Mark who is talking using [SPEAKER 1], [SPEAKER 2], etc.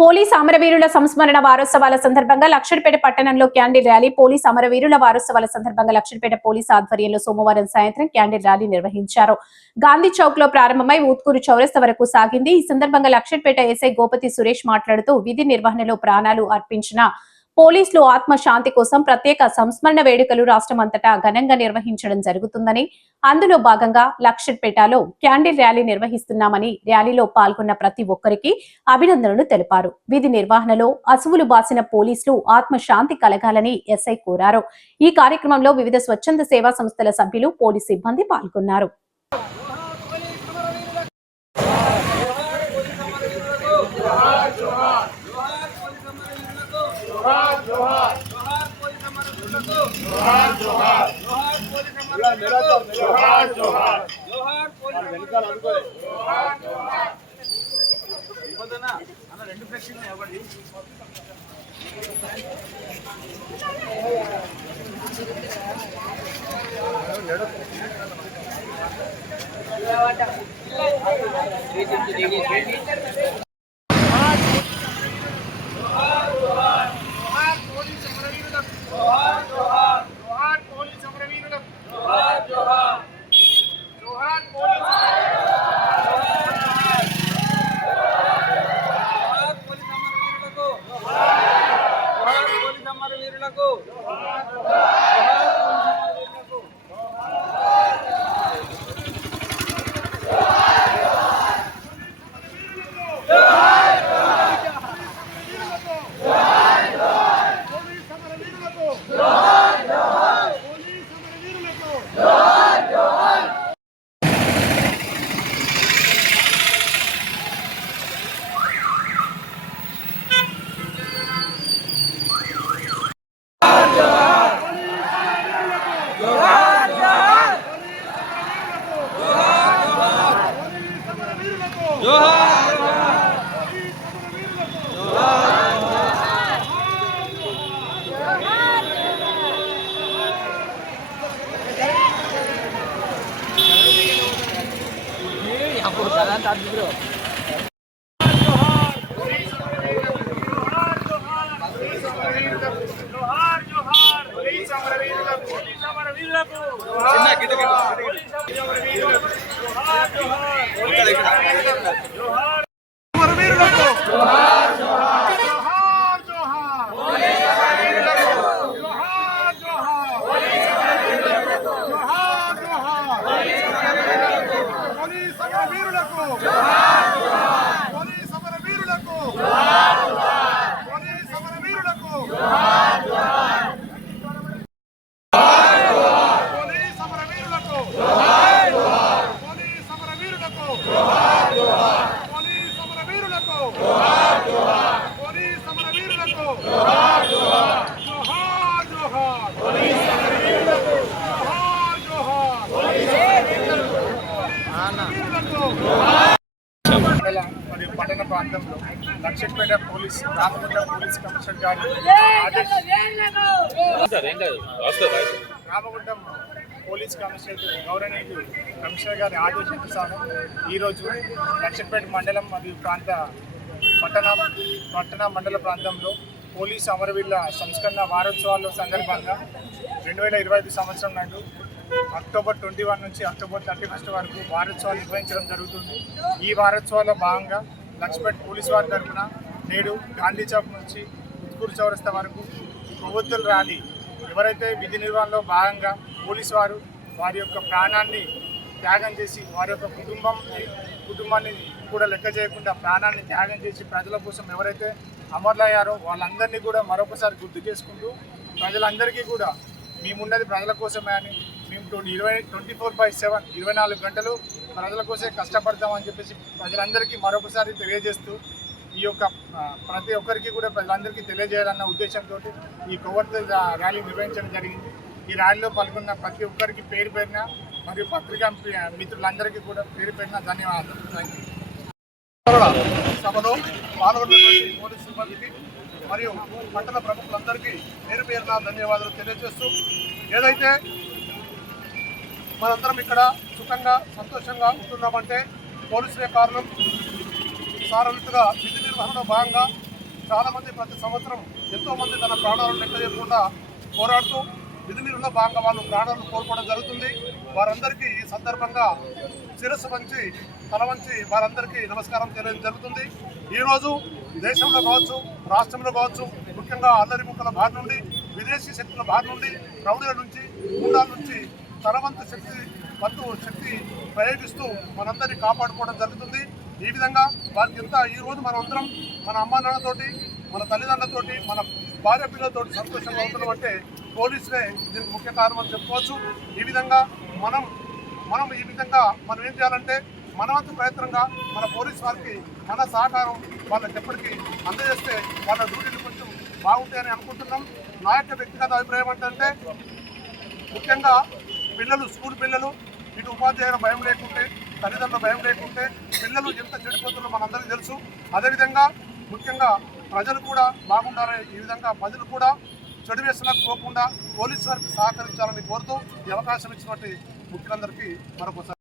[SPEAKER 1] Police అమరవీరుల సంస్మరణ వారోత్సవాల సందర్భంగా లక్షడిపేట పట్టణంలో క్యాండిల్ ర్యాలీ పోలీస్ అమరవీరుల వారోత్సవాల సందర్భంగా లక్షడిపేట పోలీస్ ఆధ్వర్యంలో సోమవారం సాయంత్రం క్యాండిల్ ర్యాలీ నిర్వహించారు. గాంధీ చౌక్లో ప్రారంభమై ఊత్కూరు చౌరస్త వరకు సాగింది. ఈ సందర్భంగా లక్షడిపేట ఎస్ఐ గోపతి సురేష్ మాట్లాడుతూ విధి నిర్వహణలో ప్రాణాలు అర్పించిన పోలీసులు ఆత్మశాంతి కోసం ప్రత్యేక సంస్మరణ వేడుకలు రాష్ట్రమంతటా ఘనంగా నిర్వహించడం జరుగుతుందని అందులో భాగంగా లక్షడ్పేటలో క్యాండిల్ ర్యాలీ నిర్వహిస్తున్నామని ర్యాలీలో పాల్గొన్న ప్రతి ఒక్కరికి అభినందనలు తెలిపారు. విధి నిర్వహణలో అసువులు బాసిన పోలీసులు ఆత్మశాంతి కలగాలని ఎస్ఐ కోరారు. ఈ కార్యక్రమంలో వివిధ స్వచ్ఛంద సేవా సంస్థల సభ్యులు పోలీస్ సిబ్బంది పాల్గొన్నారు.
[SPEAKER 2] జోహార్ বিলাকো Jangan tak bro. 九 八 మండల మరియు పట్టణ ప్రాంతంలో Lakshmipeta police Ramagunda police commissioner గారి రామగుండం పోలీస్ కమిషనర్ గౌరవనీయులు కమిషనర్ గారి ఆదేశానుసారం ఈరోజు లక్ష్మీపేట మండలం మరియు ప్రాంత పట్టణ పట్టణ మండల ప్రాంతంలో పోలీసు అమరవీరుల సంస్కరణ వారోత్సవాల సందర్భంగా రెండు వేల ఇరవై ఐదు సంవత్సరం నాడు అక్టోబర్ ట్వంటీ వన్ నుంచి అక్టోబర్ థర్టీ ఫస్ట్ వరకు వారోత్సవాలు నిర్వహించడం జరుగుతుంది. ఈ వారోత్సవాల్లో భాగంగా లక్ష్మణ్ పోలీస్ వారి తరఫున నేడు గాంధీ చౌక్ నుంచి ఉత్కూరు చౌరస్తా వరకు కొవ్వొత్తుల ర్యాలీ ఎవరైతే విధి నిర్వహణలో భాగంగా పోలీసు వారు వారి యొక్క ప్రాణాన్ని త్యాగం చేసి వారి యొక్క కుటుంబం కుటుంబాన్ని కూడా లెక్క చేయకుండా ప్రాణాన్ని త్యాగం చేసి ప్రజల కోసం ఎవరైతే అమరులయ్యారో వాళ్ళందరినీ కూడా మరొకసారి గుర్తు చేసుకుంటూ ప్రజలందరికీ కూడా మేమున్నది ప్రజల కోసమే అని మేము ట్వంటీ ఇరవై ట్వంటీ ఫోర్ బై సెవెన్ ఇరవై నాలుగు గంటలు ప్రజల కోసమే కష్టపడతామని చెప్పేసి ప్రజలందరికీ మరొకసారి తెలియజేస్తూ ఈ యొక్క ప్రతి ఒక్కరికి కూడా ప్రజలందరికీ తెలియజేయాలన్న ఉద్దేశంతో ఈ కొవ్వొత్తి ర్యాలీ నిర్వహించడం జరిగింది. ఈ ర్యాలీలో పాల్గొన్న ప్రతి ఒక్కరికి పేరు పేరిన మరియు పత్రికా మిత్రులందరికీ కూడా పేరు పెట్టిన ధన్యవాదాలు. థ్యాంక్ యూ సభలో పాల్గొన్నటువంటి పోలీస్ సిబ్బందికి మరియు పట్టణ ప్రముఖులందరికీ పేరు పేరున ధన్యవాదాలు తెలియజేస్తూ ఏదైతే మనందరం ఇక్కడ సుఖంగా సంతోషంగా ఉంటున్నామంటే పోలీసులే కారణం. సారవంతుగా విధి నిర్వహణలో భాగంగా
[SPEAKER 3] చాలామంది ప్రతి సంవత్సరం ఎంతోమంది తన ప్రాణాలను లెక్క చేయకుండా పోరాడుతూ నిర్వహణలో భాగంగా వాళ్ళు ప్రాణాలను కోల్పోవడం జరుగుతుంది. వారందరికీ ఈ సందర్భంగా శిరస్సు వంచి తల వంచి వారందరికీ నమస్కారం చేయడం జరుగుతుంది. ఈరోజు దేశంలో కావచ్చు రాష్ట్రంలో కావచ్చు ముఖ్యంగా అల్లరి ముక్కల బారి నుండి విదేశీ శక్తుల బారి నుండి రౌడీల నుంచి గుండాల నుంచి తనవంత శక్తి వంతు శక్తి ప్రయోగిస్తూ మనందరినీ కాపాడుకోవడం జరుగుతుంది. ఈ విధంగా వారికి ఎంత ఈ రోజు మనం అందరం మన అమ్మా నాన్నతోటి మన తల్లిదండ్రులతోటి మన భార్య పిల్లలతోటి సంతోషంగా ఉంటున్నాం అంటే పోలీసులే దీనికి ముఖ్య కారణం అని చెప్పుకోవచ్చు. ఈ విధంగా మనం మనం ఈ విధంగా మనం ఏం చేయాలంటే మనవంతు ప్రయత్నంగా మన పోలీస్ వారికి మన సహకారం వాళ్ళకి ఎప్పటికీ అందజేస్తే వాళ్ళ డ్యూటీలు కొంచెం బాగుంటాయని అనుకుంటున్నాం. నా యొక్క వ్యక్తిగత అభిప్రాయం ఏంటంటే ముఖ్యంగా పిల్లలు స్కూల్ పిల్లలు ఇటు ఉపాధ్యాయుల భయం లేకుంటే తల్లిదండ్రుల భయం లేకుంటే పిల్లలు ఎంత చెడిపోతున్నారో మనందరికీ తెలుసు. అదేవిధంగా ముఖ్యంగా ప్రజలు కూడా బాగుండాలని ఈ విధంగా ప్రజలు కూడా చెడు వ్యసనాలకు పోకుండా పోలీసు వారికి సహకరించాలని కోరుతూ ఈ అవకాశం ఇచ్చినటువంటి ముఖ్యులందరికీ మరొకసారి